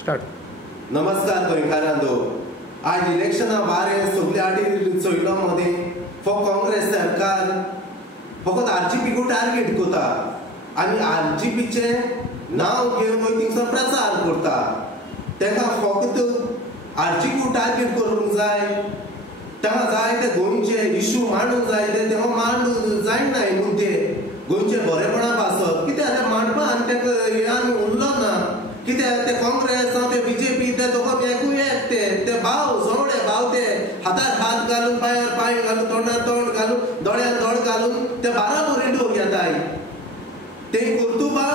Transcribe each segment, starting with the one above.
Start. नमस्कार गोंयकारांनो. आज इलेक्शना बारे सगळे आटी चोयलो मध्ये फक्त काँग्रेस सरकार फकत आरजीपी टार्गेट करता आणि आरजीपीचे नाव घेऊन थिंगसर प्रचार करता. ताका फकत आरजीपी टार्गेट करूंक जाय, ताका जाय ते गोंयचे इश्यू मांडूंक जाय ते मांडूंक जायना. मुद्दे गोंयचे बरेपणा पासत कित्याक मांडपा आनी ताका आमी उरलो ना. कित्याक ते काँग्रेस ते बीजेपी ते दोगां एकूय एक ते भाव जोडे भाव ते हातार हात घालून पायार पाय घालून तोंडार तोंड घालून दोळ्यार दोळ घालून ते बाराबर इंडोक येताय. ते कर्तुबा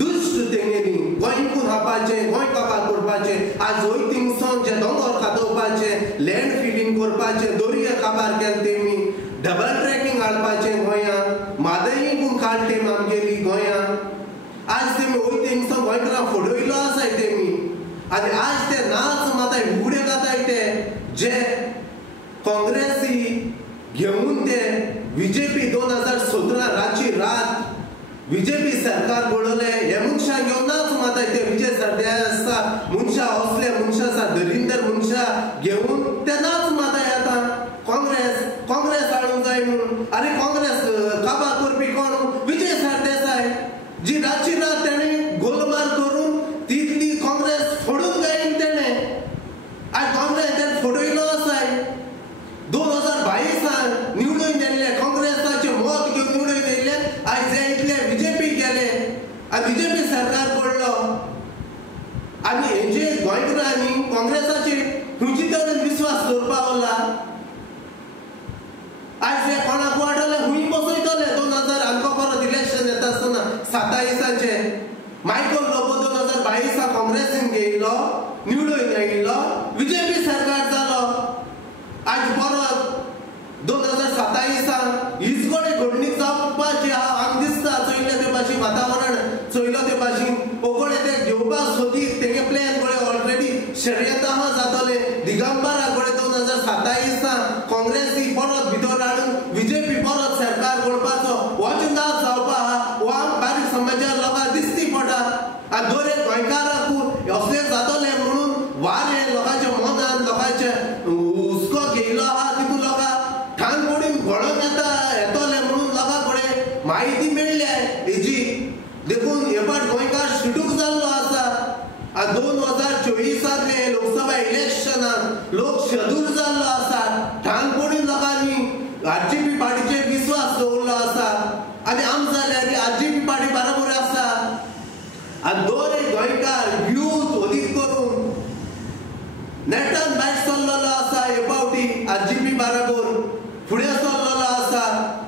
दुश्ट तेंगेनी गोंयकून हापाचे गोंय काबार करपाचे. आज जोय थिंगसोन जे दोंगर खादोवपाचे, लँड फिलिंग करपाचे, दर्या काबार केले तेमी, डबल ट्रॅकिंग हाडपाचे गोंयांत, मादईकून काल टेम आमगेली गोंयांत. आज तेमी वयते थिंगसोन गोंयकारांक फडयलो आसाय तेमी. आनी आज ते नाच माताय उगडे जाताय ते जे काँग्रेसी घेऊन ते बीजेपी 2017 रातची रात बीजेपी सरकार घडोवले. हे मनशां घेवन नाच माताय ते विजय सरदेसाय आसता मनशां असले मनशां आसा दरिंदर मनशां घेऊन ते नाच माताय. आतां काँग्रेस हाडूंक जाय म्हणून. आनी काँग्रेस काबार करपी कोण? विजय सरदेसाय. जी रातची रात तेणे गोलमाल करून तितली काँग्रेस फोडून गायन तेणे. आज काँग्रेस तेणे फोडयलो आसाय. 2022 निवडून गेल्ले काँग्रेसाचे मत घेवन निवडून येयले. आज जे इतले बीजेपी गेले आनी बीजेपी सरकार पडलो. आनी हेंचे गोंयकारांनी काँग्रेसाचेर खंयची तरेन विश्वास दवरपाक उरला. आज जे कोणाक वाटले हुंय बसयतले 2000 आमकां परत इलेक्शन येता आसतना 27 मायकल लोबो 2022 काँग्रेसीन घेयलो निवडून येयलो. बीजेपी सरकार जालो. आज परत 2027 इसगोडे घडणूक जावपाची आमकां दिसता. चोयले ते भाशेन वातावरण चोयलो ते भाशेन ओगोडे ते घेवपाक सोदीत तेगे प्लॅन गोळे ऑलरेडी शर्यतां जातले. दिगंबरा गोळे 2027 काँग्रेसी परत भितर हाडून बीजेपी परत सरकार घडपाचो वचनाद जावपा हो बारीक समाजाच्या लोकांक दिसती पडटा. आनी दोरे गोंयकारांक असले जातले म्हणून वारे लोकांच्या मनान लोकांचे हुस्को घेयलो आहा. तितून लोकांक ठाण पडून घडोवन येतले म्हणून लोकां कडेन म्हायती मेळ्ळी हेजी. देखून हे फावट गोंयकार शिटूक जाल्लो आसा. 2024 लोकसभा इलेक्शनात लोक शेदूर जाल्लो आसा. ठाण पडून लोकांनी आरजीपी पार्टीचेर विश्वास दवरलो आसा. आनी आम जाल्यार आरजीपी पार्टी बरोबर आसा. आनी दोरे गोंयकार यूथ ओदीक करून नेटान भायर सरलेलो आसा. हे फावटी आरजीपी बरोबर फुडें सरलेलो आसा.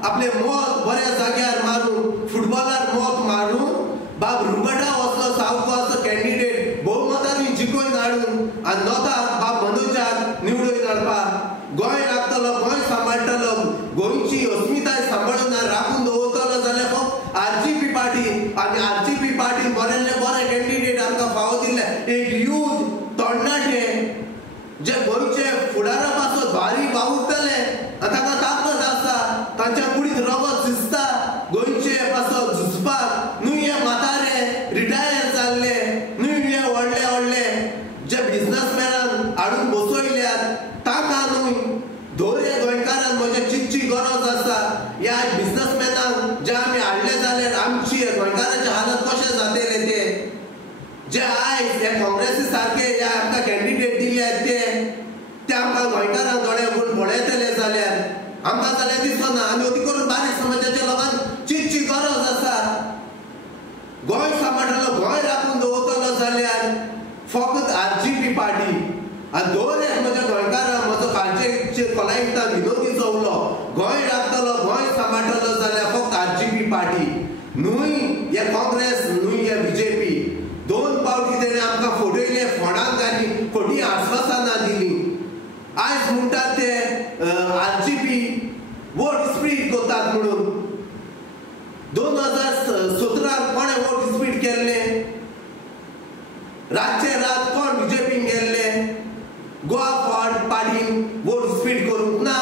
आपले मत बऱ्या जाग्यार मारून फुटबॉलार मत मारून बाब रुगटा वचलो सावको कॅन्डिडेट भोवमतांनी जिखून हाडून आनी नोताक बाब मनोजाक निवडून हाडपाक. गोंय राखतलो, गोंय सांबाळटलो, गोंयची अस्मिताय सांबाळून राखून दवरतलो जाल्यार फक्त आरजीपी पार्टी. आनी आरजीपी पार्टीन बरेंले बरे कॅन्डिडेट आमकां फावो दिले. एक यूथ तरणाटे जे गोंयचे फुडारा पासत भारी वावुरतले ताका ताकद आसा. तांच्या कुडीत रगत शिजता गोंयचे पासत झुजपाक. न्हू हे म्हातारे रिटायर जाल्ले, न्हू हे व्हडले व्हडले जे बिझनसमॅनान हाडून बसयल्यात ताका न्हू दोरे गोंयकारांक म्हजे चिंतची गरज आसा. ह्या बिझनसमॅनांक जे आमी हाडले जाल्यार आमची गोंयकारांचे हालत कशें जातले ते. जे आयज हे काँग्रेसी सारखे हे आमकां कॅन्डिडेट दिले ते आमकां गोंयकारांक दोळे उगडून पळयतले जाल्यार आमकां जाल्यार दिसना. आनी अती करून बारीक समाजाच्या लोकांक चिंतची गरज आसा. गोंय सांबाळटलो, गोंय राखून दवरतलो जाल्यार फकत आरजीपी पार्टी. आनी दोन एक म्हज्या गोंयकारांक म्हजो खालचेर कोलायता विनोदी चवलो. गोंय राखतलो, गोंय सांबाळटलो जाल्यार फक्त आरजीपी पार्टी. न्हूय हे काँग्रेस, न्हूय हे बीजेपी. दोन फावटी तेणे आमकां फडयले, फोंडांत घाली, खोटी आश्वासनां दिली. आज म्हणटात ते आरजीपी वोट स्प्लीट करतात म्हणून. 2017 कोणे वोट स्प्लीट केल्ले? रातचे रात कोण बीजेपीन गेल्ले? गोवा पार्टीन वोट स्प्लीट करूंक ना.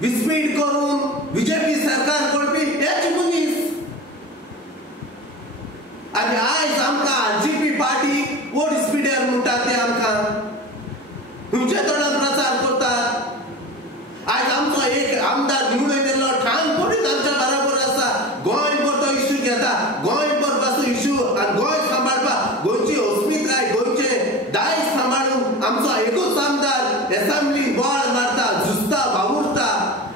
विस्पीट करून बीजेपी सरकार करपी हेच मनीस. आनी आयज आमकां आरजीपी पार्टी आमकां खंयच्या तोंडान प्रचार करतात. आज आमचो एक आमदार निवडून येयल्लो ठाणपणीच आमच्या बरोबर आसा. गोंयभर तो इश्यू घेता, गोंयभर पासून इश्यू आनी गोंय सांबाळपाक गोंयची अस्मिताय गोंयचे दायज सांबाळून आमचो एकूच आमदार एसेंब्ली बोवाळ मारता, झुजता, वावुरता.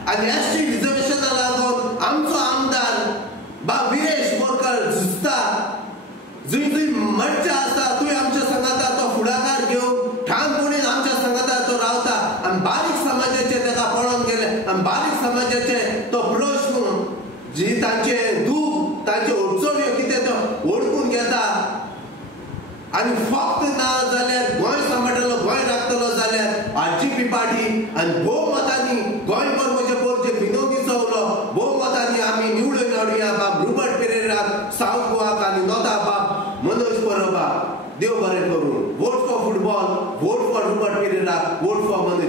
आनी एसटी रिजर्वेशना लागून आमचो आमदार बा विरेश बोरकर झुजता. जंय जंय मर्चा आसा थंय आमच्या संघाता तो फुडाकार घेवन ठाणपणीन आमच्या संघाता तो रावता. आनी बारीक समाजाचे ताका पळोवन गेले आनी बारीक समाजाचे तो प्रश्न जी तांचे दूख तांचे अडचण्यो कितें तो ओळखून घेता. आनी फक्त ना जाल्यार गोंय सांबाळटलो, गोंय राखतलो जाल्यार आरजीपी पार्टी आनी भोवमतांनी गोंयभर म्हजे पोरचे विनोदी चवलो भोवमतांनी आमी निवडून हाडुया बाब रुबर्ट पेरेराक सावथ गोवाक आनी नॉर्था बाब मनोज परबाक. देव बरें करूं. Vote for football, vote for Robert Pereira, vote for Manoj